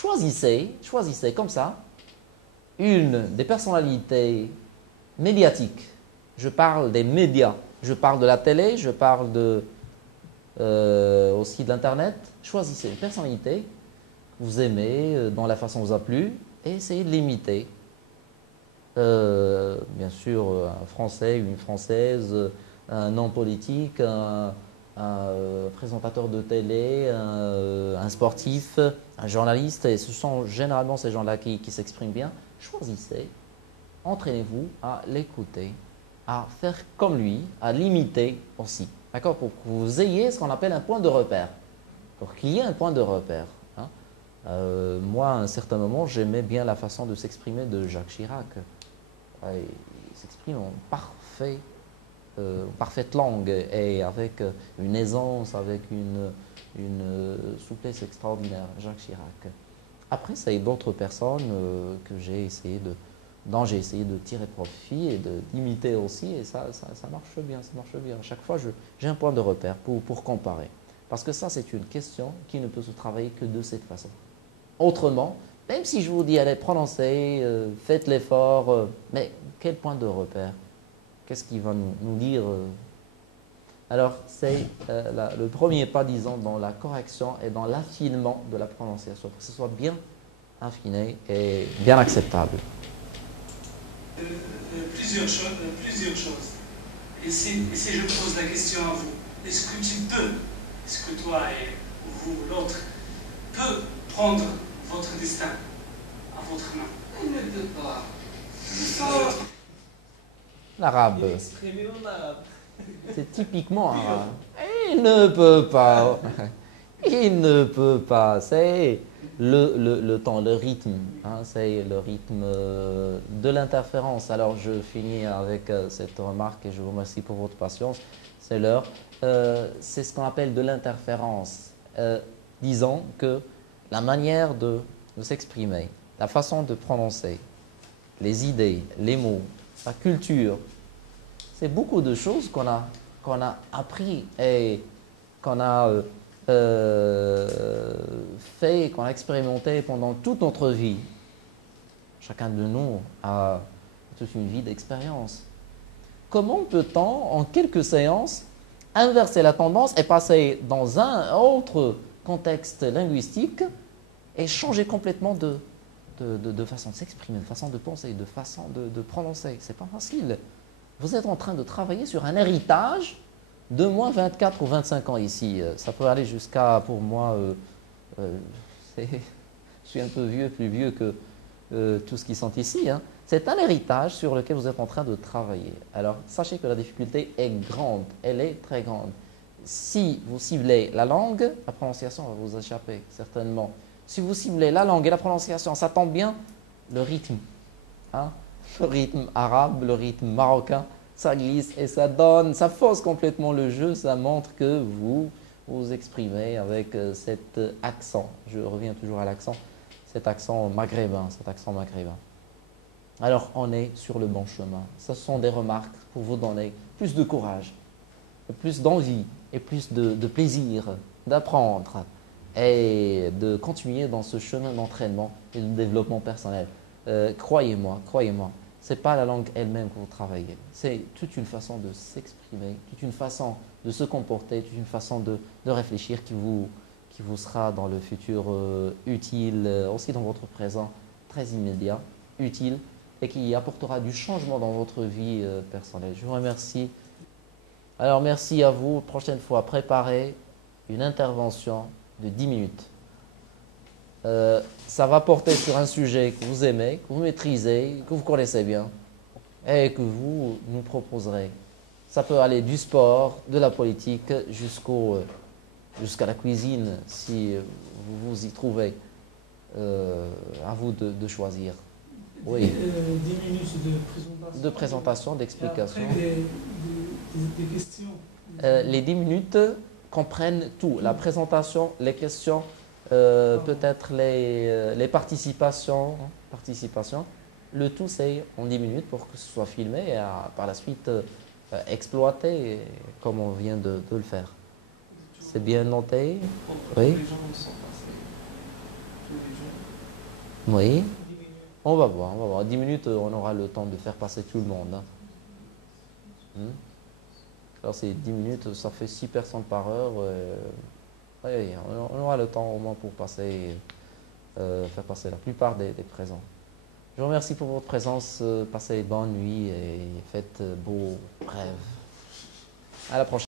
choisissez comme ça une des personnalités médiatiques. Je parle des médias, je parle de la télé, je parle aussi de l'Internet. Choisissez une personnalité que vous aimez, dont la façon vous a plu, et essayez de l'imiter. Bien sûr, un Français, une Française, un homme politique, un présentateur de télé, un sportif, un journaliste, et ce sont généralement ces gens-là qui s'expriment bien. Choisissez, entraînez-vous à l'écouter, à faire comme lui, à l'imiter aussi. D'accord? Pour que vous ayez ce qu'on appelle un point de repère. Pour qu'il y ait un point de repère. Hein. Moi, à un certain moment, j'aimais bien la façon de s'exprimer de Jacques Chirac. Ouais, il s'exprime en parfaite langue et avec une aisance, avec une souplesse extraordinaire, Jacques Chirac. Après, c'est d'autres personnes dont j'ai essayé de tirer profit et d'imiter aussi, et ça marche bien, ça marche bien. À chaque fois, j'ai un point de repère pour comparer. Parce que ça, c'est une question qui ne peut se travailler que de cette façon. Autrement, même si je vous dis, allez, prononcez, faites l'effort, mais quel point de repère? Qu'est-ce qui va nous dire Alors, c'est le premier pas, disons, dans la correction et dans l'affinement de la prononciation, pour que ce soit bien affiné et bien acceptable. Plusieurs choses. Et si je pose la question à vous, est-ce que tu peux, est-ce que toi et vous, l'autre, peut prendre votre destin à votre main? Il ne peut pas. L'arabe. Exprimé en arabe. C'est typiquement arabe. Il ne peut pas. Il ne peut pas. C'est le temps, le rythme. Hein, c'est le rythme de l'interférence. Alors, je finis avec cette remarque et je vous remercie pour votre patience. C'est l'heure. C'est ce qu'on appelle de l'interférence. Disons que la manière de s'exprimer, la façon de prononcer, les idées, les mots, la culture, c'est beaucoup de choses qu'on a appris et qu'on a fait, qu'on a expérimenté pendant toute notre vie. Chacun de nous a toute une vie d'expérience. Comment peut-on, en quelques séances, inverser la tendance et passer dans un autre contexte linguistique et changer complètement de façon de s'exprimer, de façon de penser, de façon de prononcer? C'est pas facile. Vous êtes en train de travailler sur un héritage de moins 24 ou 25 ans ici. Ça peut aller jusqu'à, pour moi, je suis un peu vieux, plus vieux que tous ce qui sont ici. Hein. C'est un héritage sur lequel vous êtes en train de travailler. Alors, sachez que la difficulté est grande, elle est très grande. Si vous ciblez la langue, la prononciation va vous échapper, certainement. Si vous ciblez la langue et la prononciation, ça tombe bien, le rythme. Hein? Le rythme arabe, le rythme marocain, ça glisse et ça donne, ça fausse complètement le jeu, ça montre que vous vous exprimez avec cet accent. Je reviens toujours à l'accent, cet accent maghrébin, Alors, on est sur le bon chemin. Ce sont des remarques pour vous donner plus de courage, plus d'envie et plus de plaisir d'apprendre et de continuer dans ce chemin d'entraînement et de développement personnel. Croyez-moi, ce n'est pas la langue elle-même que vous travaillez. C'est toute une façon de s'exprimer, toute une façon de se comporter, toute une façon de réfléchir qui vous sera dans le futur utile, aussi dans votre présent très immédiat, utile, et qui apportera du changement dans votre vie personnelle. Je vous remercie. Alors, merci à vous. Prochaine fois, préparez une intervention de 10 minutes. Ça va porter sur un sujet que vous aimez, que vous maîtrisez, que vous connaissez bien et que vous nous proposerez. Ça peut aller du sport, de la politique, jusqu'à la cuisine, si vous vous y trouvez. À vous de choisir. Oui. 10 minutes de présentation, d'explication. Des questions. Les 10 minutes comprennent tout. La présentation, les questions, peut-être les participations. Le tout, c'est en 10 minutes pour que ce soit filmé et par la suite exploité comme on vient de le faire. C'est bien noté? Oui. Oui. On va voir, on va voir. 10 minutes, on aura le temps de faire passer tout le monde. Hein. Alors c'est 10 minutes, ça fait 6 personnes par heure. Oui, on aura le temps au moins pour passer, faire passer la plupart des présents. Je vous remercie pour votre présence. Passez bonne nuit et faites beaux rêves. À la prochaine.